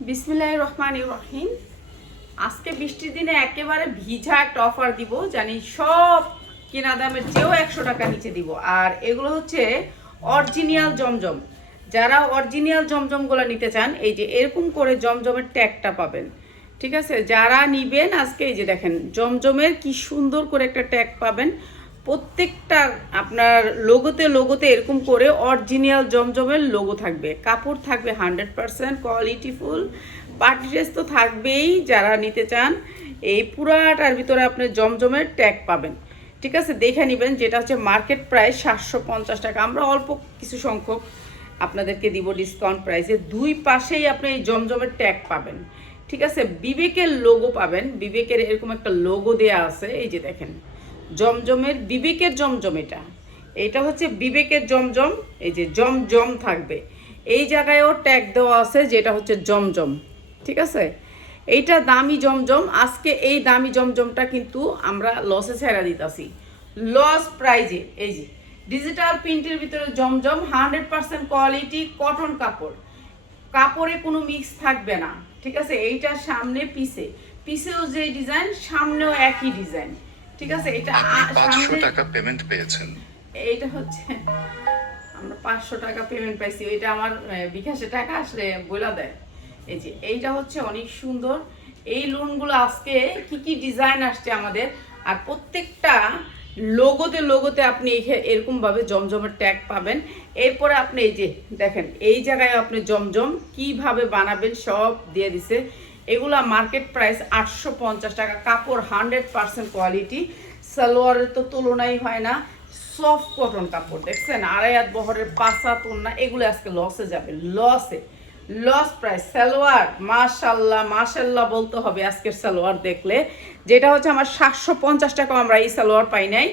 বিসমিল্লাহির রহমানির রহিম। আজকে বৃষ্টির দিনে একেবারে ভিজা একটা অফার দিব, জানি সব কিনা দামের চেয়েও 100 টাকা নিচে দিব। আর এগুলো হচ্ছে অরিজিনাল জমজম। যারা অরিজিনাল জমজমগুলো নিতে চান, এই যে এরকম করে জমজমের ট্যাগটা পাবেন। ঠিক আছে, যারা নিবেন আজকে এই যে দেখেন জমজমের কি সুন্দর করে একটা ট্যাগ পাবেন। প্রত্যেকটা আপনার লোগোতে লোগোতে এরকম করে অরিজিনাল জমজমের লোগো থাকবে, কাপড় থাকবে 100% কোয়ালিটিফুল, পার্টি ড্রেস তো থাকবেই। যারা নিতে চান এই পুরাটার ভিতরে আপনি জমজমের ট্যাগ পাবেন। ঠিক আছে, দেখে নেবেন। যেটা হচ্ছে মার্কেট প্রাইস 750 টাকা, আমরা অল্প কিছু সংখ্যক আপনাদেরকে দিব ডিসকাউন্ট প্রাইসে। দুই পাশেই আপনি এই জমজমের ট্যাগ পাবেন। ঠিক আছে, বিবেকের লোগো পাবেন, বিবেকের এরকম একটা লোগো দেয়া আছে। এই যে দেখেন জমজমের বিবেকের জমজম, এটা হচ্ছে বিবেকের জমজম। এই যে জমজম থাকবে, এই জায়গায়ও ট্যাগ দেওয়া আছে যেটা হচ্ছে জমজম। ঠিক আছে, এইটা দামি জমজম। আজকে এই দামি জমজমটা কিন্তু আমরা লসে ছেড়া দিতেছি, লস প্রাইজে। এই যে ডিজিটাল প্রিন্টের ভিতরে জমজম, 100% কোয়ালিটি কটন কাপড়, কাপড়ে কোনো মিক্স থাকবে না। ঠিক আছে, এইটার সামনে পিছেও যে ডিজাইন, সামনেও একই ডিজাইন। ঠিক আছে, এটা আপনি 500 টাকা পেমেন্ট পেয়েছেন। এইটা হচ্ছে আমরা 500 টাকা পেমেন্ট পাইছি, এটা আমার বিকাশে টাকা আসলে বইলা দেয়। এই যে এইটা হচ্ছে অনেক সুন্দর। এই লোনগুলো আজকে কি কি ডিজাইন আসছে আমাদের, আর প্রত্যেকটা লোগোতে লোগোতে আপনি এরকম ভাবে জমজমের ট্যাগ পাবেন। এরপরে আপনি এই যে দেখেন এই জায়গায় আপনি জমজম কিভাবে বানাবেন সব দিয়ে দিছে। এগুলা মার্কেট প্রাইস 850 টাকা, কাপড় 100% কোয়ালিটি, সালোয়ারের তো তুলনাই হয় না। সফট কটন কাপড় দেখছেন, আড়াই হাত বহরের পাঁচা তোন্না, এগুলো আজকে লসে যাবে, লস প্রাইস। সালোয়ার মাশাল্লাহ মাশাল্লাহ বলতে হবে আজকের সালোয়ার দেখলে, যেটা হচ্ছে আমার 750 টাকা আমরা এই সালোয়ার পাই নাই।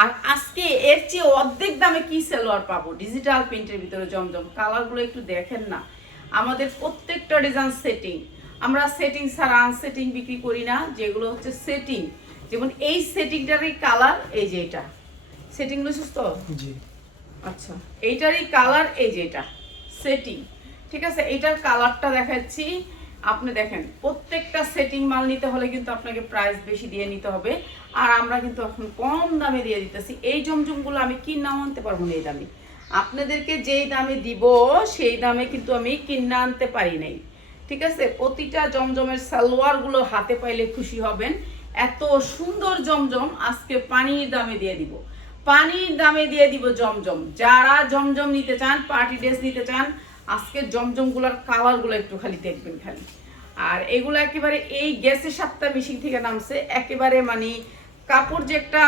আর আজকে এর চেয়ে অর্ধেক দামে কি সালোয়ার পাবো ডিজিটাল প্রিন্টের ভিতরে জমজম। কালারগুলো একটু দেখেন না, আমাদের প্রত্যেকটা ডিজাইন সেটিং। আমরা সেটিং ছাড়া আনসেটিং বিক্রি করি না, যেগুলো হচ্ছে সেটিং। যেমন এই সেটিংটারই কালার, এই যে এটা সেটিং লইছিস তো? জি। আচ্ছা, এইটারই কালার এই যে এটা সেটিং। ঠিক আছে, এইটার কালারটা দেখাচ্ছি। আপনি দেখেন প্রত্যেকটা সেটিং মাল নিতে হলে কিন্তু আপনাকে প্রাইস বেশি দিয়ে নিতে হবে, আর আমরা কিন্তু এখন কম দামে দিয়ে দিতেছি। এই জমজমগুলো আমি কিনাও আনতে পারবো না এই দামে, আপনাদেরকে যেই দামে দিব সেই দামে কিন্তু আমি কিনা আনতে পারি নাই। ঠিক আছে, প্রতিটা জমজমের সালোয়ারগুলো হাতে পাইলে খুশি হবেন। এত সুন্দর জমজম আজকে পানির দামে দিয়ে দিব, পানির দামে দিয়ে দিব জমজম। যারা জমজম নিতে চান, পার্টি ড্রেস নিতে চান, আজকে জমজমগুলোর কালারগুলো একটু খালি দেখবেন খালি। আর এগুলো একেবারে এই গ্যাসের সাতটা মেশিন থেকে নামছে, একেবারে মানে কাপড় যে একটা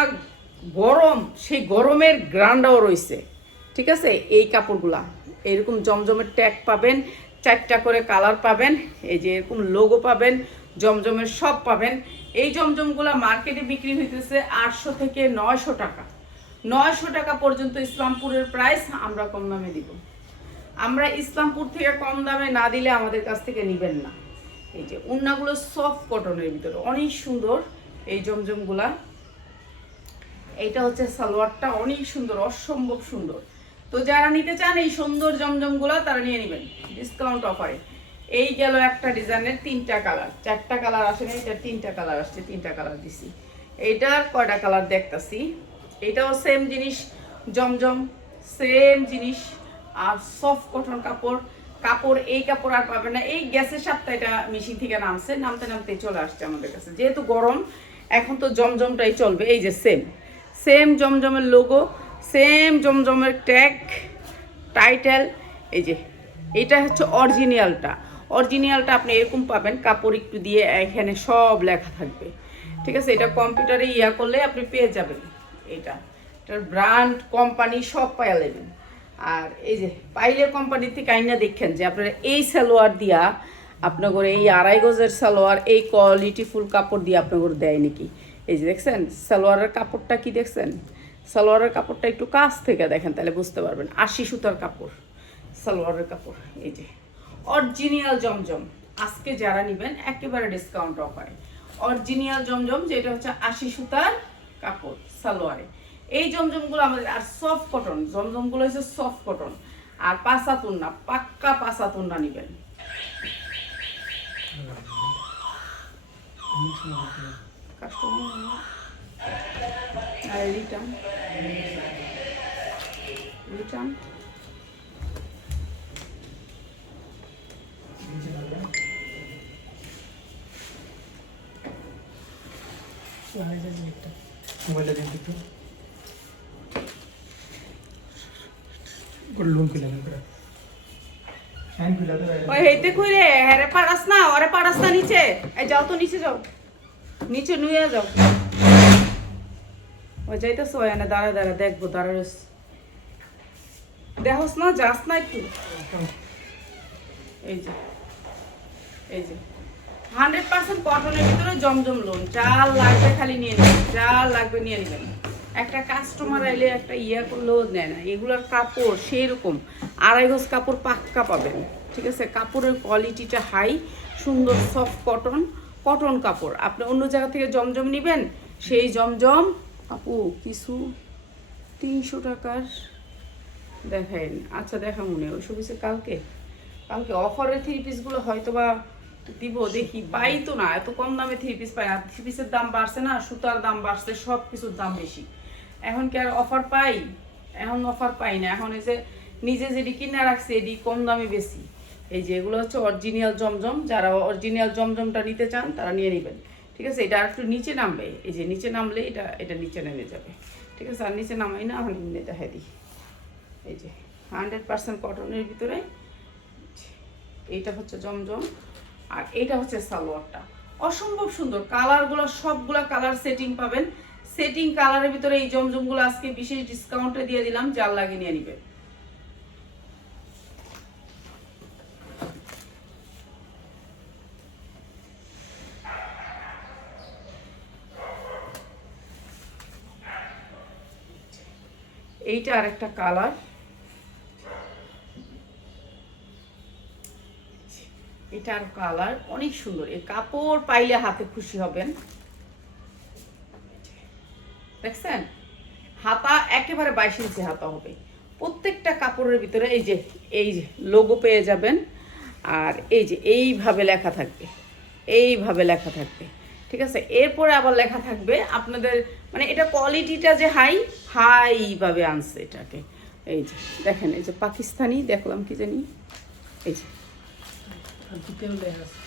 গরম, সেই গরমের গ্রান্ডাও রয়েছে। ঠিক আছে, এই কাপড়গুলা এরকম জমজমের ট্যাগ পাবেন, 4টা করে কালার পাবেন, এই যে এরকম লোগো পাবেন, জমজমের সব পাবেন। এই জমজমগুলা মার্কেটে বিক্রি হইতেছে 800 থেকে 900 টাকা, 900 টাকা পর্যন্ত ইসলামপুরের প্রাইস। আমরা কম দামে দিব, আমরা ইসলামপুর থেকে কম দামে না দিলে আমাদের কাছ থেকে নেবেন না। এই যে উন্নাগুলো সফট কটনের ভিতরে অনেক সুন্দর এই জমজমগুলা। এইটা হচ্ছে সালোয়ারটা অনেক সুন্দর, অসম্ভব সুন্দর। তো যারা নিতে চান এই সুন্দর জমজমগুলা তারা নিয়ে নেবেন ডিসকাউন্ট অফারে। এই গেল একটা ডিজাইনের 3টা কালার, 4টা কালার আসে না, এটা 3টা কালার আসছে, 3টা কালার দিছি। এইটার কয়টা কালার দেখতাছি। এটাও সেম জিনিস, জমজম সেম জিনিস, আর সফট কটন কাপড়। কাপড় এই কাপড় আর পাবে না, এই গ্যাসের সাথে এটা মেশিন থেকে নামছে, নামতে নামতে চলে আসছে আমাদের কাছে। যেহেতু গরম এখন তো জমজমটাই চলবে। এই যে সেম জমজমের লোগো, সেম জমজমের ট্যাগ, টাইটেল। এই যে এটা হচ্ছে অরিজিনালটা আপনি এরকম পাবেন, কাপড় একটু দিয়ে এখানে সব লেখা থাকবে। ঠিক আছে, এটা কম্পিউটারে ইয়া করলে আপনি পেয়ে যাবেন। এটার ব্র্যান্ড কোম্পানি সব পাইয়া নেবেন। আর এই যে পাইলে কোম্পানির থেকে আইনা দেখেন যে আপনারা এই সালোয়ার দিয়া আপনার ঘরে এই 2.5 গজের সালোয়ার এই কোয়ালিটি ফুল কাপড় দিয়ে আপনার ঘরে দেয় নাকি। এই যে দেখছেন সালোয়ারের কাপড়টা কি দেখছেন, সালোয়ারের কাপড়টা একটু কাছ থেকে দেখেন তাহলে বুঝতে পারবেন। 80 সুতার কাপড় সালোয়ারের কাপড়। এই যে অরিজিনাল জমজম, আজকে যারা নেবেন একেবারে ডিসকাউন্ট অফারে অরিজিনাল জমজম, যেটা হচ্ছে 80 সুতার কাপড় সালোয়ারে। এই জমজমগুলো আমাদের, আর সফট কটন জমজমগুলো হচ্ছে সফট কটন, আর পাঁচাতুন না, পাক্কা পাঁচাতুন না নেবেন। কাস্টমার আর রিটার্ন রিটার্ন মোবাইলটা দিন একটু করে লোন খুলে দেন করে হ্যান্ড খুলে দাও ওই হেইতে কইরে হ্যারে পারাস না ওরে পারাস না নিচে এই যাও তো নিচে যাও নিচে নুয়ে যাও ওই যাইতেছ ওই না দাঁড়া দাঁড়া দেখবো দাঁড়াস দেখোস না যাস না একটু এই যে এই যে 100% কটনের ভিতরে জমজম লোন যা লাগবে খালি নিয়ে নেবেন যা লাগবে নিয়ে নেবেন একটা কাস্টমার আইলে একটা ইয়া করলেও নেয় না এগুলোর কাপড় সেই রকম 2.5 গজ কাপড় পাক্কা পাবেন ঠিক আছে কাপড়ের কোয়ালিটিটা হাই সুন্দর সফট কটন কটন কাপড় আপনি অন্য জায়গা থেকে জমজম নেবেন সেই জমজম আপু কিছু 300 টাকার দেখেন আচ্ছা দেখা মনে ওই সব কালকে কালকে অফারের 3 পিসগুলো হয়তো বা দিব দেখি পাই তো না এত কম দামে 3 পিস পাই আর 3 পিসের দাম বাড়ছে না সুতার দাম বাড়ছে সব কিছুর দাম বেশি এখন কি আর অফার পাই এখন অফার পাই না এখন এই যে নিজে যেটি কিনে রাখছে এটি কম দামে বেশি এই যে এগুলো হচ্ছে অরিজিনাল জমজম যারা অরিজিনাল জমজমটা নিতে চান তারা নিয়ে নেবেন ঠিক আছে এটা একটু নিচে নামবে এই যে নিচে নামলে এটা এটা নিচে নেমে যাবে ঠিক আছে আর নিচে নামাই না এখন এমনি দেখাই দিই এই যে 100% কটনের ভিতরে এইটা হচ্ছে জমজম আর এইটা হচ্ছে সালোয়ারটা অসম্ভব সুন্দর কালারগুলো সবগুলা কালার সেটিং পাবেন সেটিং কালারের ভিতরে এই জমজমগুলো আজকে বিশেষ ডিসকাউন্টে দিয়ে দিলাম যার লাগে নিয়ে নেবেন এইটা আরেকটা কালার এটার কালার অনেক সুন্দর এই কাপড় পাইলে হাতে খুশি হবেন দেখছেন হাতা একেবারে 22 ইঞ্চি হাতা হবে প্রত্যেকটা কাপড়ের ভিতরে এই যে লোগো পেয়ে যাবেন আর এই যে এইভাবে লেখা থাকবে এইভাবে লেখা থাকবে ঠিক আছে এরপরে আবার লেখা থাকবে আপনাদের মানে এটা কোয়ালিটিটা যে হাই ভাবে আনছে এটাকে এই যে দেখেন এই যে পাকিস্তানি দেখলাম কি জানি এই যে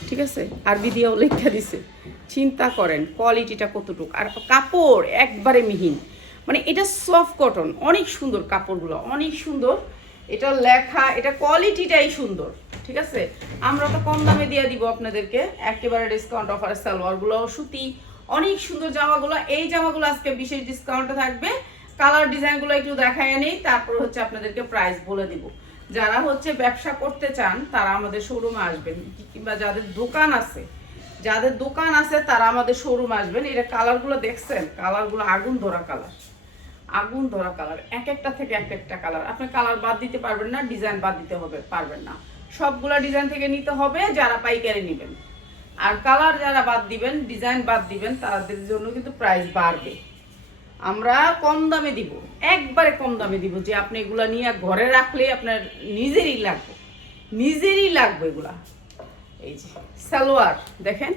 ঠিক আছে আরবি দিয়েও লেখা দিছে চিন্তা করেন কোয়ালিটিটা কতটুকু আর কাপড় একবারে মিহিন মানে এটা সফট কটন অনেক সুন্দর কাপড়গুলো অনেক সুন্দর এটা লেখা এটা কোয়ালিটিটাই সুন্দর ঠিক আছে আমরা তো কম দামে দিয়ে দিব আপনাদেরকে একেবারে ডিসকাউন্ট অফার সালোয়ারগুলো সুতি অনেক সুন্দর জামাগুলো এই জামাগুলো আজকে বিশেষ ডিসকাউন্টে থাকবে কালার ডিজাইনগুলো একটু দেখায় নেই তারপর হচ্ছে আপনাদেরকে প্রাইস বলে দিব যারা হচ্ছে ব্যবসা করতে চান তারা আমাদের শোরুমে আসবেন কিংবা যাদের দোকান আছে তারা আমাদের শোরুমে আসবেন এটা কালারগুলো দেখছেন কালারগুলো আগুন ধরা কালার এক একটা থেকে এক একটা কালার আপনি কালার বাদ দিতে পারবেন না ডিজাইন বাদ দিতে হবে পারবেন না সবগুলা ডিজাইন থেকে নিতে হবে যারা পাইকারি নেবেন আর কালার যারা বাদ দিবেন ডিজাইন বাদ দিবেন তাদের জন্য কিন্তু প্রাইস বাড়বে আমরা কম দামে দিব একবারে কম দামে দিব যে আপনি এগুলা নিয়ে ঘরে রাখলে আপনার নিজেরই লাগবে এগুলা এই যে সালোয়ার দেখেন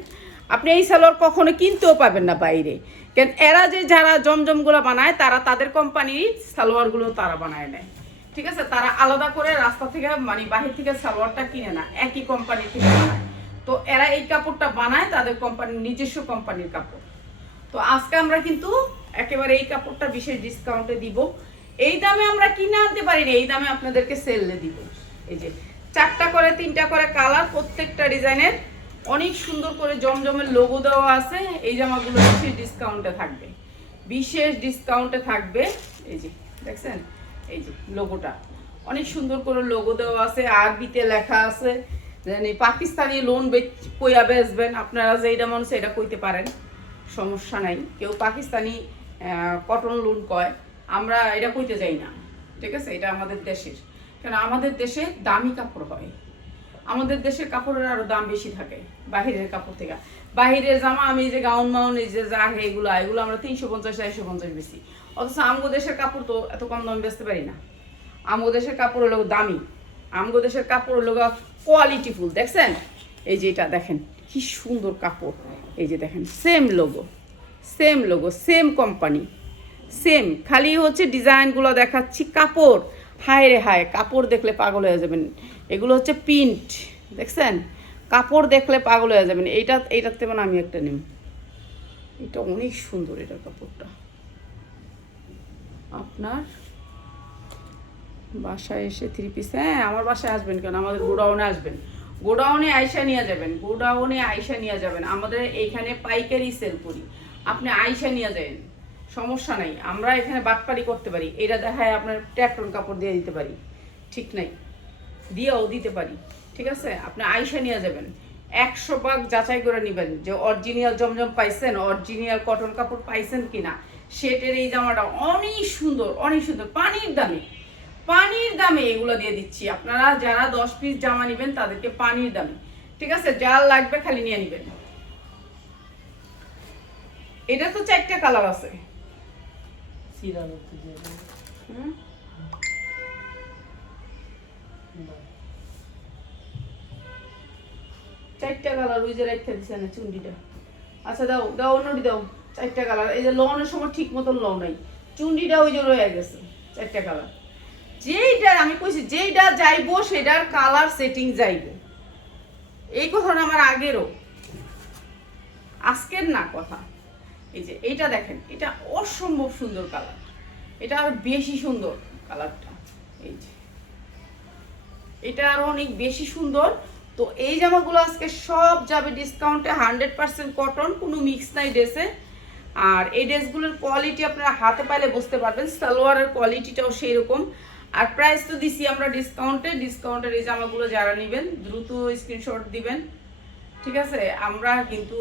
আপনি এই সালোয়ার কখনো কিনতেও পাবেন না বাইরে কেন এরা যে যারা জমজমগুলো বানায় তারা তাদের কোম্পানির সালোয়ারগুলো তারা বানায় নেয় ঠিক আছে তারা আলাদা করে রাস্তা থেকে মানে বাহির থেকে সালোয়ারটা কিনে না একই কোম্পানি থেকে বানায় তো এরা এই কাপড়টা বানায় তাদের কোম্পানির নিজস্ব কোম্পানির কাপড় তো আজকে আমরা কিন্তু একেবারে এই কাপড়টা বিশেষ ডিসকাউন্টে দিব এই দামে আমরা কিনে আনতে পারি না এই দামে আপনাদেরকে সেলে দিব এই যে 4টা করে 3টা করে কালার প্রত্যেকটা ডিজাইনের অনেক সুন্দর করে জমজমের লোগো দেওয়া আছে এই জামাগুলো বিশেষ ডিসকাউন্টে থাকবে এই যে দেখছেন এই যে লোগোটা অনেক সুন্দর করে লোগো দেওয়া আছে আরবিতে লেখা আছে জানি পাকিস্তানি লোন কইয়া বেচবেন আপনারা যেটা মন সেটা কইতে পারেন সমস্যা নাই কেউ পাকিস্তানি কটন লোন কয় আমরা এটা কইতে যাই না ঠিক আছে এটা আমাদের দেশের কারণ আমাদের দেশে দামি কাপড় হয় আমাদের দেশের কাপড়ের আরো দাম বেশি থাকে বাহিরের কাপড় থেকে বাহিরের জামা আমি যে গাউন মাউন এই যে যা এগুলো আমরা 350-450 বেশি অথচ আমগো দেশের কাপড় তো এত কম দামে বেচতে পারি না আমগো দেশের কাপড় হলো দামি আমগো দেশের কাপড় হলো কোয়ালিটিফুল দেখছেন এই যে এটা দেখেন কি সুন্দর কাপড়, এই যে দেখেন same logo same company same, খালি হচ্ছে ডিজাইনগুলো দেখাচ্ছি, কাপড় হায় রে হায়, কাপড় দেখলে পাগল হয়ে যাবেন। এগুলো হচ্ছে প্রিন্ট, দেখছেন, কাপড় দেখলে পাগল হয়ে যাবেন। এইটার থেকে আমি একটা নিই, এটা অনেক সুন্দর, এটার কাপড়টা আপনার বাসায় এসে 3 পিস, হ্যাঁ আমার বাসায় আসবেন কেন, আমাদের গোডাউনে আসবেন, গোডাউনে আইসা নিয়ে যাবেন, গোডাউনে আইসা নিয়ে যাবেন। আমাদের এইখানে পাইকারি সেল করি, আপনি আইসা নিয়ে যাবেন, সমস্যা নাই। আমরা এখানে বাটপারি করতে পারি, এটা দেখায় আপনার ট্যাক্টন কাপড় দিয়ে দিতে পারি, ঠিক নাই, দিয়েও দিতে পারি, ঠিক আছে। আপনি আইসা নিয়ে যাবেন, 100 ভাগ যাচাই করে নেবেন যে অরিজিনাল জমজম পাইছেন, অরিজিনাল কটন কাপড় পাইছেন কিনা। সেটের এই জামাটা অনেক সুন্দর, পানির দামে এগুলো দিয়ে দিচ্ছি। আপনারা যারা 10 পিস জামা নেবেন তাদেরকে পানির দামে, ঠিক আছে। যার লাগবে খালি নিয়ে নেবেন। এটা তো 4টা কালার আছে, হুম, চারটা কালার ওই যে রেখে দিচ্ছে না চুন্ডিটা। আচ্ছা দাও দাও, অন্যটি দাও, 4টা কালার। এই যে লনের সময় ঠিক মতন লও নাই, চুন্ডিটা ওই যে রয়ে গেছে, 4টা কালার। যেইটার আমি কইছি যেইটা যাইবো সেটার কালার সেটিং যাইবো, এই কথাটা আমার আগেরও, আজকের না কথা। এই যে এইটা দেখেন, এটা অসম্ভব সুন্দর কালার, এটা আরো বেশি সুন্দর কালারটা, এই যে এটা আরো অনেক বেশি সুন্দর। তো এই জামাগুলো আজকে সব যাবে ডিসকাউন্টে, 100% কটন, কোনো মিক্স নাই ড্রেসে। আর এই ড্রেসগুলোর কোয়ালিটি আপনারা হাতে পাইলে বুঝতে পারবেন, সালোয়ারের কোয়ালিটিটাও সেই রকম। আর প্রাইস তো দিছি আমরা ডিসকাউন্টের এই জামাগুলো যারা নেবেন দ্রুত স্ক্রিনশট দিবেন, ঠিক আছে। আমরা কিন্তু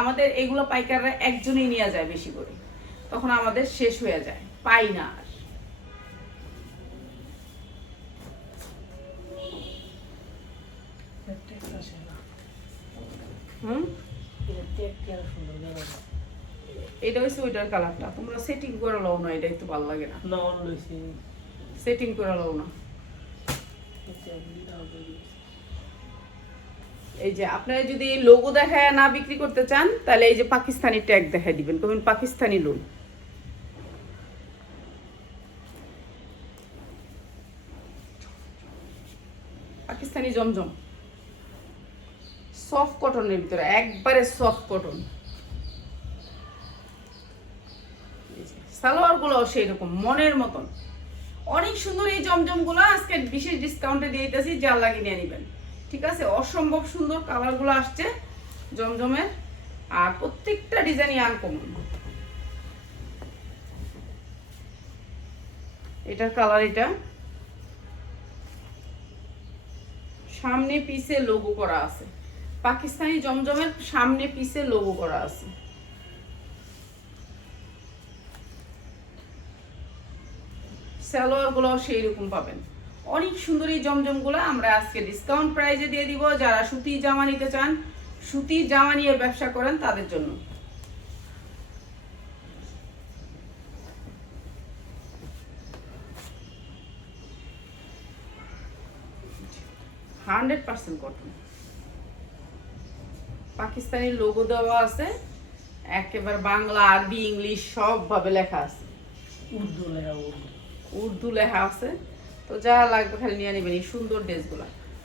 আমাদের এগুলো পাইকাররা একজনই নিয়ে যায় বেশি করে, তখন আমাদের শেষ হয়ে যায়, পাই না আর। হুম, এটা হচ্ছে ওইটার কালারটা, তোমরা সেটিং করে লও না, এটাই তো ভালো লাগে না, সেটিং করে লও না। এই যে আপনারা যদি লোগো দেখায় না বিক্রি করতে চান, তাহলে এই যে পাকিস্তানি ট্যাগ দেখায় দিবেন, কবেন পাকিস্তানি লোন। পাকিস্তানি জমজম সফট কটনের ভিতরে, একবারে সফট কটন। সালোয়ার গুলো সেই রকম মনের মতন, অনেক সুন্দর। এই জমজম গুলো আজকে বিশেষ ডিসকাউন্টে দিয়ে দিতেছি, যা লাগিয়ে নিয়ে নেবেন, ঠিক আছে। অসম্ভব সুন্দর কালার গুলো আসছে জমজমের, আর প্রত্যেকটা ডিজাইনই আনকমন। এটার কালার, এটা সামনে পিছে লোগো করা আছে, পাকিস্তানি জমজমের সামনে পিছে লোগো করা আছে। সালোয়ার গুলো সেই রকম পাবেন, অনেক সুন্দর। এই জমজম গুলো আমরা আজকে ডিসকাউন্ট প্রাইজে দিয়ে দিব। যারা সুতি জামা নিতে চান, সুতি জামা নিয়ে ব্যবসা করেন, তাদের জন্য। Hundred percent cotton, Pakistani logo দেওয়া আছে, একেবারে বাংলা আরবি ইংলিশ সব ভাবে লেখা আছে, উর্দু লেখা আছে। তো যা লাগবে খালি নিয়ে নেবেন। এই সুন্দর ড্রেসগুলো,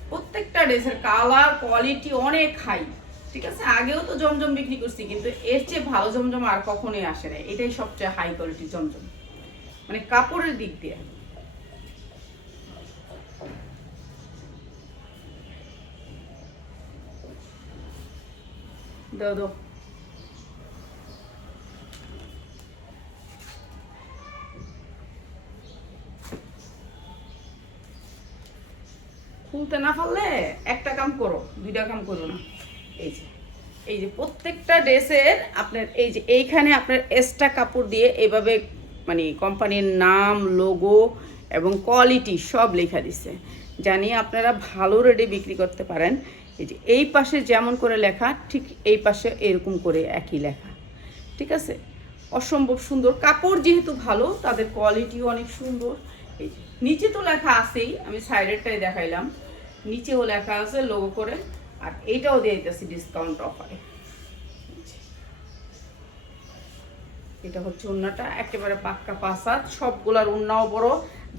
প্রত্যেকটা ড্রেসের কালার কোয়ালিটি অনেক হাই, ঠিক আছে। আগেও তো জমজম বিক্রি করছি, কিন্তু এর চেয়ে ভালো জমজম আর কখনোই আসে না। এটাই সবচেয়ে হাই কোয়ালিটি জমজম, মানে কাপড়ের দিক দিয়ে। দাও দাও, খুলতে না পারলে একটা কাম করো, 2টা কাম করো না। এই যে প্রত্যেকটা ড্রেসের আপনার এই যে এইখানে আপনার এক্সট্রা কাপড় দিয়ে এইভাবে মানে কোম্পানির নাম, লোগো এবং কোয়ালিটি সব লেখা দিছে, জানি আপনারা ভালো রেটে বিক্রি করতে পারেন। এই যে এই পাশে যেমন করে লেখা, ঠিক এই পাশে এরকম করে একই লেখা, ঠিক আছে। অসম্ভব সুন্দর কাপড়, যেহেতু ভালো তাদের কোয়ালিটিও অনেক সুন্দর। এই যে নিচে তো লেখা আছেই, আমি সাইডেরটাই দেখাইলাম, নিচেও লেখা আছে লোগো করে। আর এইটাও দিয়ে দিতেছি ডিসকাউন্ট অফারে। এটা হচ্ছে ওড়নাটা একেবারে পাক্কা পাসাদ, সবগুলার ওড়নাও বড়,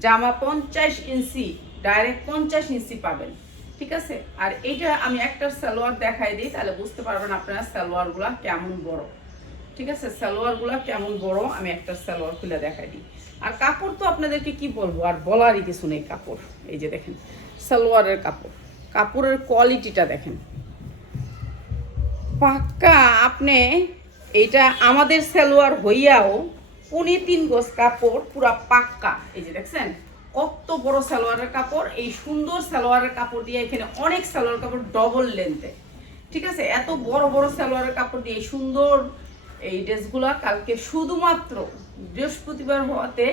জামা 50 ইঞ্চি, ডাইরেক্ট 50 ইঞ্চি পাবেন, ঠিক আছে। আর এইটা আমি একটা সালোয়ার দেখাই দিই, তাহলে বুঝতে পারবেন আপনারা সালোয়ারগুলা কেমন বড়, ঠিক আছে। সালোয়ারগুলা কেমন বড় আমি একটা সালোয়ার খুলে দেখাই দিই। আর কাপড় তো আপনাদেরকে কি বলবো, আর বলারই কিছু নেই। কাপড় এই যে দেখেন সালোয়ারের কাপড়, কাপড়ের কোয়ালিটিটা দেখেন পাক্কা। আপনি এইটা আমাদের সালোয়ার হইয়াও 3.5 গজ কাপড় পুরা পাক্কা। এই যে দেখছেন কত বড় সালোয়ারের কাপড়, এই সুন্দর সালোয়ারের কাপড় দিয়ে এখানে অনেক সালোয়ার কাপড় ডবল লেন্থে, ঠিক আছে। এত বড় বড় সালোয়ারের কাপড় দিয়ে সুন্দর এই ড্রেসগুলা কালকে শুধুমাত্র বৃহস্পতিবার হওয়াতে।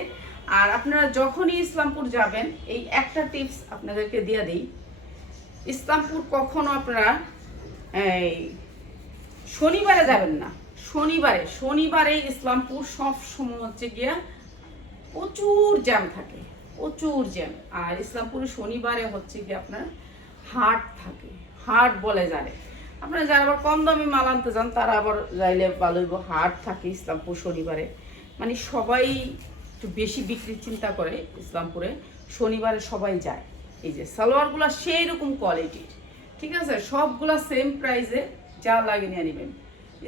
আর আপনারা যখনই ইসলামপুর যাবেন, এই একটা টিপস আপনাদেরকে দিয়ে দিই, ইসলামপুর কখনো আপনারা এই শনিবারে যাবেন না। শনিবারে ইসলামপুর সব সময় হচ্ছে গিয়া প্রচুর জ্যাম থাকে, প্রচুর জ্যাম। আর ইসলামপুরে শনিবারে হচ্ছে গিয়ে আপনার হাট থাকে, হাট বলে জানে। আপনারা যারা আবার কম দামে মাল আনতে যান তারা আবার যাইলে ভালো হইব। হাট থাকে ইসলামপুর শনিবারে, মানে সবাই একটু বেশি বিক্রির চিন্তা করে ইসলামপুরে, শনিবারে সবাই যায়। এই যে সালোয়ারগুলো সেই রকম কোয়ালিটির, ঠিক আছে, সবগুলা সেম প্রাইসে, যা লাগে নিয়ে নেবেন।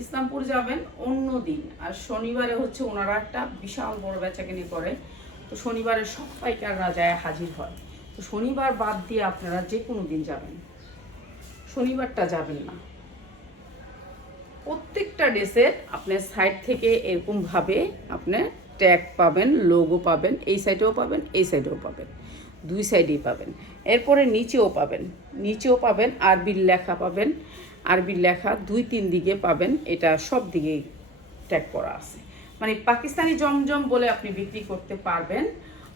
ইসলামপুর যাবেন অন্য দিন, আর শনিবারে হচ্ছে ওনারা একটা বিশাল বড় বেচাকেনি করে, তো শনিবারে সব পাইকাররা যায় হাজির হয়। তো শনিবার বাদ দিয়ে আপনারা যে কোনো দিন যাবেন, শনিবারটা যাবেন না। প্রত্যেকটা ড্রেসের আপনার সাইড থেকে এরকমভাবে আপনার ট্যাগ পাবেন, লোগো পাবেন, এই সাইডেও পাবেন, এই সাইডেও পাবেন, দুই সাইডেই পাবেন। এরপরে নিচেও পাবেন আরবির লেখা পাবেন, আরবির লেখা 2-3 দিকে পাবেন, এটা সব দিকেই ট্যাগ করা আছে। মানে পাকিস্তানি জমজম বলে আপনি বিক্রি করতে পারবেন।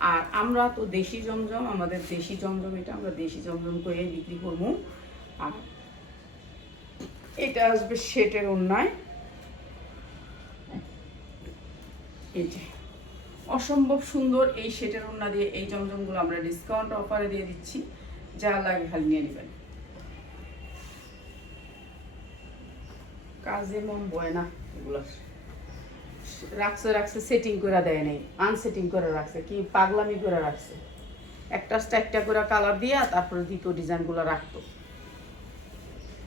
আর আমরা তো দেশি জমজম, আমাদের দেশি জমজম, এটা আমরা দেশি জমজম করে বিক্রি করবো। আর এটা আসবে সেটের ওড়নায়, এই যে অসম্ভব সুন্দর এই সেটের ওড়না দিয়ে এই জমজমগুলো আমরা ডিসকাউন্ট অফারে দিয়ে দিচ্ছি, যা লাগে খালি নিয়ে নেবেন। কাজে মন বয় না, এগুলো রাখছে সেটিং করে দেয় নাই, আনসেটিং করে রাখছে, কি পাগলামি করে রাখছে। একটা করে কালার দিয়ে তারপরে দ্বিতীয় ডিজাইনগুলো রাখতো।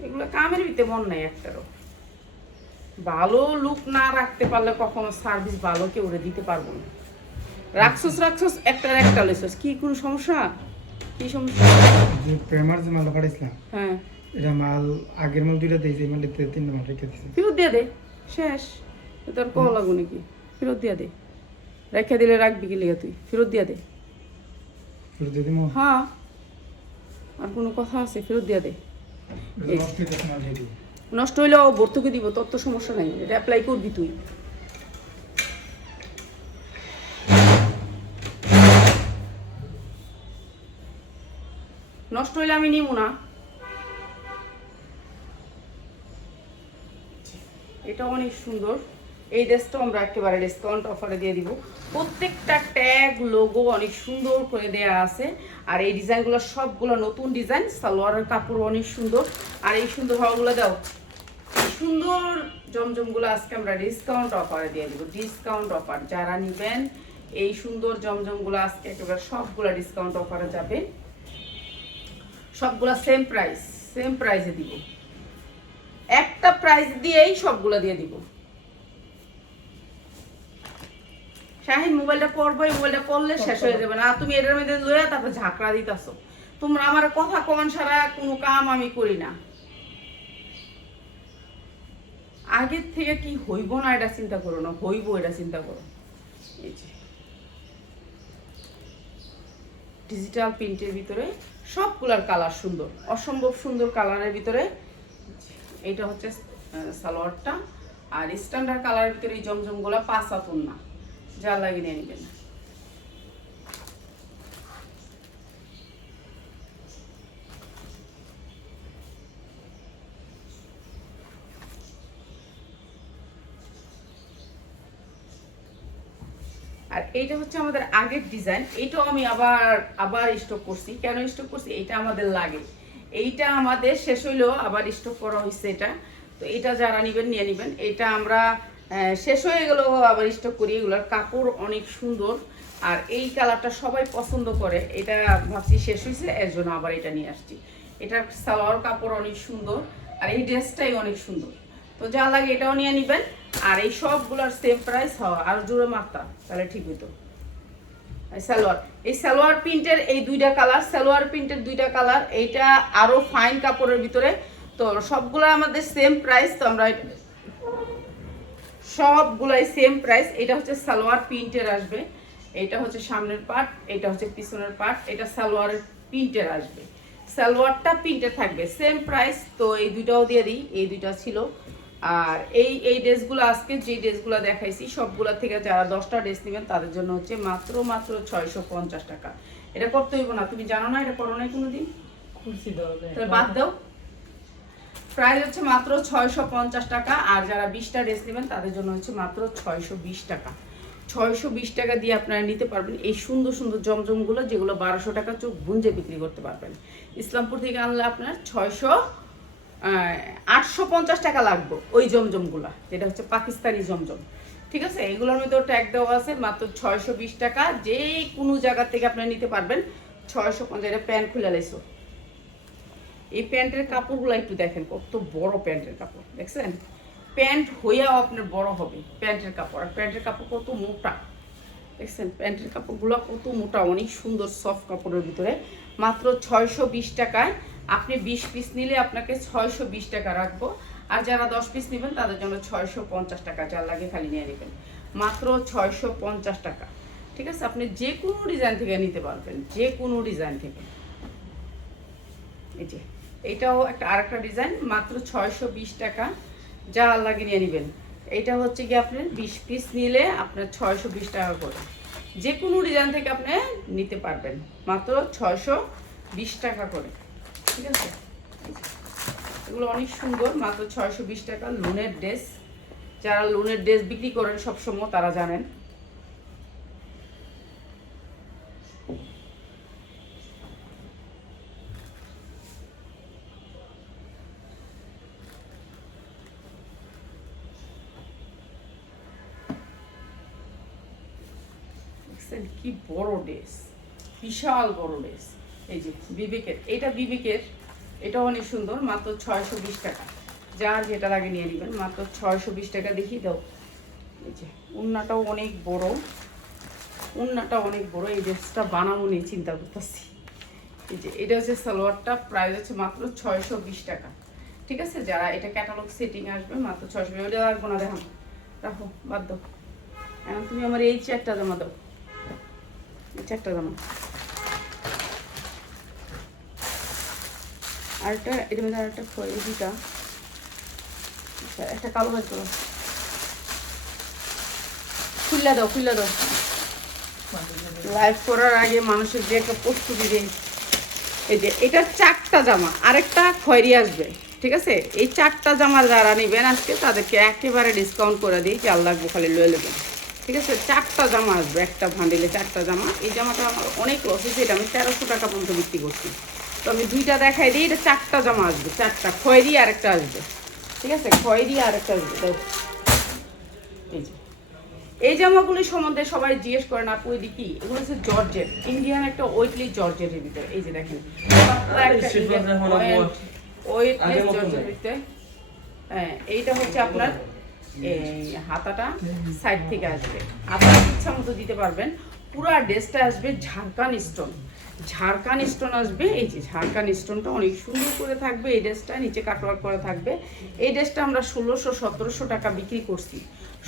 এগুলো কামের ভিতরে মন নাই একটারও। ভালো লুক না রাখতে পারলে কখনো সার্ভিস ভালো কেউ দিতে পারবো না। রাখছস একটা লইছস, কি কোনো সমস্যা? কি সমস্যা? যে প্রেমার যে মাল পাঠাইছিলাম, হ্যাঁ এটা মাল আগের মাল 2টা দিয়েছি, মাল 3টা মাল রেখে দিয়েছি। ফেরত দিয়ে দে, শেষ। তোর কল লাগু নাকি? ফেরত দিয়ে দে, রেখে দিলে রাখবি কি লিগা তুই? ফেরত দিয়ে দে। ফেরত দিয়ে দিমু? হ্যাঁ, আর কোনো কথা আছে? ফেরত দিয়ে দে। নষ্ট হয়ে যাচ্ছে মাল দিয়ে দিই। নষ্ট হইলেও ভর্তুকি দিব, তোর তো সমস্যা নাই, এটা অ্যাপ্লাই করবি তুই। নষ্ট হইলে আমি নিব না। এটা অনেক সুন্দর, এই ড্রেসটাও আমরা একেবারে ডিসকাউন্ট অফারে দিয়ে দিব। প্রত্যেকটা ট্যাগ লোগো অনেক সুন্দর করে দেয়া আছে। আর এই ডিজাইনগুলো সবগুলো নতুন ডিজাইন, সালোয়ারের কাপড় অনেক সুন্দর। আর এই সুন্দর হওয়াগুলো দাও, সুন্দর জমজমগুলো আজকে আমরা ডিসকাউন্ট অফারে দিয়ে দিব। ডিসকাউন্ট অফার যারা নেবেন এই সুন্দর জমজমগুলো আজকে একেবারে সবগুলো ডিসকাউন্ট অফারে যাবে। সবগুলা সেম প্রাইসে দিব, একটা প্রাইস দিয়েই সবগুলা দিয়ে দিব। শাহিন মোবাইলটা পড়বো, এই মোবাইলটা পড়লে শেষ হয়ে যাবে না। তুমি এটার মধ্যে লইয়া তারপর ঝাঁকড়া দিতেছো। তোমরা আমার কথা কন সারা কোনো কাম আমি করি না। আগের থেকে কি হইব না এটা চিন্তা করো না, হইব এটা চিন্তা করো। এই যে ডিজিটাল প্রিন্টের ভিতরে সবগুলার কালার সুন্দর, অসম্ভব সুন্দর কালারের ভিতরে। এইটা হচ্ছে সালোয়ারটা। আর স্ট্যান্ডার্ড কালারের ভিতরে এই জমজমগুলা 5 হাত ওড়না, যা লাগে নিয়ে নেবেন। আর এইটা হচ্ছে আমাদের আগের ডিজাইন, এইটাও আমি আবার স্টক করছি। কেন স্টক করছি? এটা আমাদের লাগে, এইটা আমাদের শেষ হইলেও আবার স্টক করা হয়েছে এটা। তো এটা যারা নেবেন নিয়ে নেবেন। এটা আমরা শেষ হয়ে গেলেও আবার স্টক করি। এগুলোর কাপড় অনেক সুন্দর, আর এই কালারটা সবাই পছন্দ করে। এটা ভাবছি শেষ হয়েছে, এর জন্য আবার এটা নিয়ে আসছি। এটার সালোয়ার কাপড় অনেক সুন্দর, আর এই ড্রেসটাই অনেক সুন্দর। তো যা লাগে এটাও নিয়ে নেবেন। আর এই সবগুলোর সেম প্রাইস হওয়া আর জোরে মাত্রা, তাহলে ঠিক হইতো। সালোয়ার, এই সালোয়ার প্রিন্টের এই দুইটা কালার, সালোয়ার প্রিন্টের দুইটা কালার, এইটা আরো ফাইন কাপড়ের ভিতরে। তো সবগুলো আমাদের সেম প্রাইস। তো আমরা সবগুলাই সেম প্রাইস। এটা হচ্ছে সালোয়ার প্রিন্টের আসবে, এটা হচ্ছে সামনের পার্ট, এটা হচ্ছে পিছনের পার্ট। এটা সালোয়ারের প্রিন্টের আসবে, সালোয়ারটা প্রিন্টের থাকবে, সেম প্রাইস। তো এই দুইটাও দিয়ে দিই, এই দুইটা ছিল। আর এই ড্রেসগুলো আজকে যে ড্রেসগুলো দেখাইছি সবগুলা থেকে যারা 10টা ড্রেস নেবেন তাদের জন্য হচ্ছে মাত্র 650 টাকা। এটা করতে হইব না, তুমি জানো না, এটা করো নাই কোনোদিন, তাহলে বাদ দাও। প্রাইস হচ্ছে মাত্র 650 টাকা। আর যারা 20টা ড্রেস নেবেন তাদের জন্য হচ্ছে মাত্র 620 টাকা। 620 টাকা দিয়ে আপনারা নিতে পারবেন এই সুন্দর সুন্দর জমজমগুলো, যেগুলো 1200 টাকা চোখ গুঞ্জে বিক্রি করতে পারবেন। ইসলামপুর থেকে আনলে আপনার 850 টাকা লাগবে ওই জমজমগুলা, যেটা হচ্ছে পাকিস্তানি জমজম। ঠিক আছে, এগুলোর মধ্যে ট্যাগ দেওয়া আছে। মাত্র 620 টাকা, যে কোনো জায়গা থেকে আপনারা নিতে পারবেন। 650। এটা প্যান্ট খুলে লাইছো, এই প্যান্টের কাপড়গুলো একটু দেখেন, কত বড় প্যান্টের কাপড় দেখছেন। প্যান্ট হইয়াও আপনার বড় হবে প্যান্টের কাপড়। আর প্যান্টের কাপড় কত মোটা দেখছেন, প্যান্টের কাপড়গুলো কত মোটা, অনেক সুন্দর সফট কাপড়ের ভিতরে। মাত্র 620 টাকায় আপনি 20 পিস নিলে আপনাকে 620 টাকা রাখবো। আর যারা 10 পিস নেবেন তাদের জন্য 650 টাকা, যার লাগে খালি নিয়ে নেবেন। মাত্র 650 টাকা। ঠিক আছে, আপনি যে কোনো ডিজাইন থেকে নিতে পারবেন, যে কোনো ডিজাইন থেকে। এই যে এইটাও আরেকটা ডিজাইন, মাত্র 620 টাকা, যা লাগে নিয়ে নেবেন। এইটা হচ্ছে কি আপনার 20 পিস নিলে আপনার 620 টাকা করে, যে কোনো ডিজাইন থেকে আপনি নিতে পারবেন, মাত্র 620 টাকা করে। ঠিক আছে, এগুলো অনেক সুন্দর, মাত্র 620 টাকা। লোনের ড্রেস, যারা লোনের ড্রেস বিক্রি করেন সবসময় তারা জানেন। কি বড় ড্রেস, বিশাল বড় ড্রেস। এই যে বিবেকের, এটা বিবেকের, এটা অনেক সুন্দর, মাত্র 620 টাকা। যার যেটা লাগে নিয়ে নেবেন, মাত্র 620 টাকা। দেখিয়ে দাও, এই যে উন্নাটাও অনেক বড়, উন্নাটা অনেক বড়। এই ড্রেসটা বানাবো নিয়ে চিন্তা করতেছি। এই যে এটা হচ্ছে সালোয়ারটা, প্রাইস হচ্ছে মাত্র 620 টাকা। ঠিক আছে, যারা এটা ক্যাটালগ সেটিং আসবে মাত্র 620। ওটা রাখবো না, দেখান, রাখো, বাদ দাও। এখন তুমি আমার এই চারটা জামা দাও, এই চারটা জামা। আরেকটা এটার মধ্যে আরেকটা খয়েরি দুটা, আচ্ছা একটা কালো বের করো, খুললা দাও, খুললা দাও। লাইভ করার আগে মানুষের যে একটা প্রস্তুতি দেয়। এই যে এটা 4টা জামা, আরেকটা খয়েরি আসবে। ঠিক আছে, এই 4টা জামা যারা নেবেন আজকে তাদেরকে একেবারে ডিসকাউন্ট করে দিই, চাল লাগবে খালি লয়ে নেবেন। ঠিক আছে, 4টা জামা আসবে, একটা ভান্ডিলে 4টা জামা। এই জামাটা আমার অনেক লস হয়েছে, এটা আমি 1300 টাকা পর্যন্ত বিক্রি করছি। তো আমি 2টা দেখাই দিই, এটা 4টা জামা আসবে, 4টা খয়েরি আরেকটা আসবে। ঠিক আছে, খয়েরি আরেকটা আসবে। এই যে এই জামাগুলি সম্বন্ধে সবাই জিজ্ঞেস করেন, আপু এটি কি? এগুলো হচ্ছে জর্জেট, ইন্ডিয়ান একটা ওয়েটলি জর্জেটের ভিতরে। এই যে দেখেন, হ্যাঁ, এইটা হচ্ছে আপনার এই হাতাটা সাইড থেকে আসবে, আপনার ইচ্ছা মতো দিতে পারবেন। পুরা ড্রেসটা আসবে ঝাড়খান স্টোন, ঝাড়খান স্টোন আসবে। এই যে ঝাড়খান স্টোনটা অনেক সুন্দর করে থাকবে। এই ড্রেসটা নিচে কাটওয়ার্ক করে থাকবে। এই ড্রেসটা আমরা 1600-1700 টাকা বিক্রি করছি।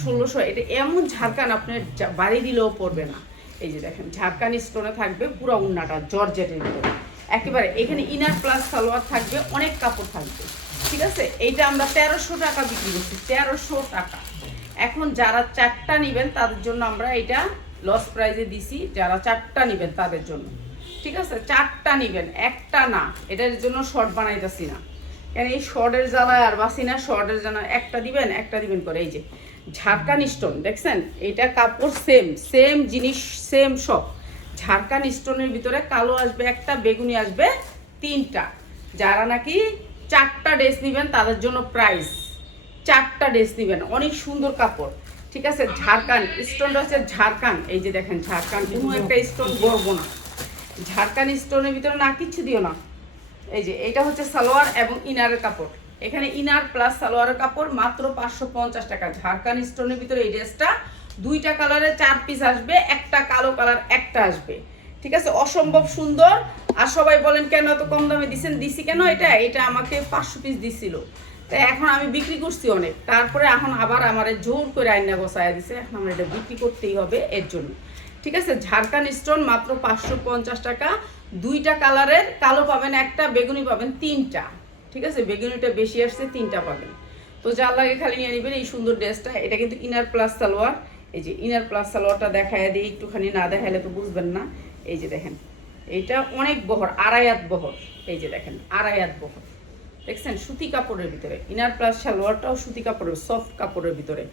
1600, এটা এমন ঝাড়খান আপনার বাড়ি দিলেও পড়বে না। এই যে দেখেন, ঝাড়খান স্টোনে থাকবে, পুরো উন্নাটা জর্জেটের ভিতরে একেবারে। এখানে ইনার প্লাস সালোয়ার থাকবে, অনেক কাপড় থাকবে। ঠিক আছে, এইটা আমরা 1300 টাকা বিক্রি করছি, 1300 টাকা। এখন যারা 4টা নেবেন তাদের জন্য আমরা এটা লস প্রাইজে দিছি, যারা 4টা নেবেন তাদের জন্য। ঠিক আছে, 4টা নেবেন, একটা না। এটার জন্য শর্ট বানাইতেছি না, কেন এই শর্টের জ্বালায় আর বাসি না। শর্টের জন্য একটা দিবেন করে। এই যে ঝাড়খান স্টোন দেখছেন, এটা কাপড় সেম জিনিস, সেম সব। ঝাড়খান স্টোনের ভিতরে কালো আসবে একটা, বেগুনি আসবে 3টা। যারা নাকি 4টা ড্রেস নেবেন তাদের জন্য প্রাইস, 4টা ড্রেস নেবেন, অনেক সুন্দর কাপড়, ঠিক আছে। ঝাড়খান স্টোনটা হচ্ছে ঝাড়খান, এই যে দেখেন ঝাড়খান, কোনো একটা স্টোন গড়বো না, ঝাড়খান স্টোনের ভিতরে না কিচ্ছু দিও না। এই যে এটা হচ্ছে সালোয়ার এবং ইনারের কাপড়, এখানে ইনার প্লাস সালোয়ারের কাপড় মাত্র 550 টাকা। ঝাড়খান স্টোনের ভিতরে এই ড্রেসটা 2টা কালারে 4 পিস আসবে, একটা কালো কালার একটা আসবে, ঠিক আছে। অসম্ভব সুন্দর। আর সবাই বলেন কেন এত কম দামে দিছি কেন, এটা আমাকে 500 পিস দিছিল, তাই এখন আমি বিক্রি করছি অনেক, তারপরে এখন আবার আমার জোর করে আইনা বসায় দিছে, এখন আমার এটা বিক্রি করতেই হবে এর জন্য, ঠিক আছে। ঝাড়খান স্টোন মাত্র 550 টাকা, 2টা কালারের, কালো পাবেন একটা, বেগুনি পাবেন 3টা, ঠিক আছে। বেগুনিটা বেশি আসছে, 3টা পাবেন। তো যার লাগে খালি নিয়ে নেবেন এই সুন্দর ড্রেসটা। এটা কিন্তু ইনার প্লাস সালোয়ার, এই যে ইনার প্লাস সালোয়ারটা দেখায় দিই একটুখানি, না দেখালে তো বুঝবেন না। এই যে দেখেন এইটা অনেক বহর, 2.5 হাত বহর, এই যে দেখেন 2.5 হাত বহর, দেখছেন সুতি কাপড়ের ভিতরে। ইনার প্লাস সালোয়ারটাও সুতি কাপড়ের, সফট কাপড়ের ভিতরে।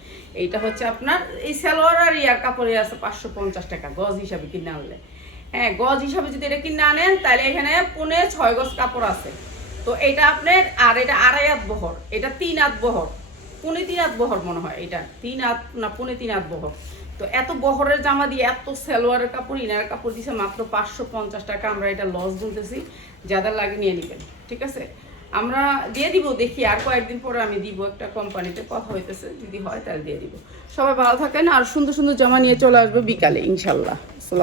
এইটা হচ্ছে আপনার এই সালোয়ার আর ইয়ার কাপড়ে আছে 550 টাকা গজ হিসাবে কিনে আনলে। হ্যাঁ, গজ হিসাবে যদি এটা কিনে আনেন তাহলে এখানে 5.5 গজ কাপড় আছে। তো এটা আপনার, আর এটা 2.5 হাত বহর, এটা 3 হাত বহর, 3.5 হাত বহর মনে হয়, এটা 3 হাত না 3.5 হাত বহর। তো এত বহরের জামা দিয়ে এত সালোয়ারের কাপড়, ইনার কাপড় দিছে মাত্র 550 টাকা। আমরা এটা লস বলতেছি, যাদের লাগে নিয়ে নেবেন, ঠিক আছে। আমরা দিয়ে দিব, দেখি আর কয়েকদিন পরে আমি দিব, একটা কোম্পানিতে কথা হইতেছে, যদি হয় তাহলে দিয়ে দিব। সবাই ভালো থাকেন, আর সুন্দর সুন্দর জামা নিয়ে চলে আসবে বিকালে ইনশাল্লাহ। আসসালাম।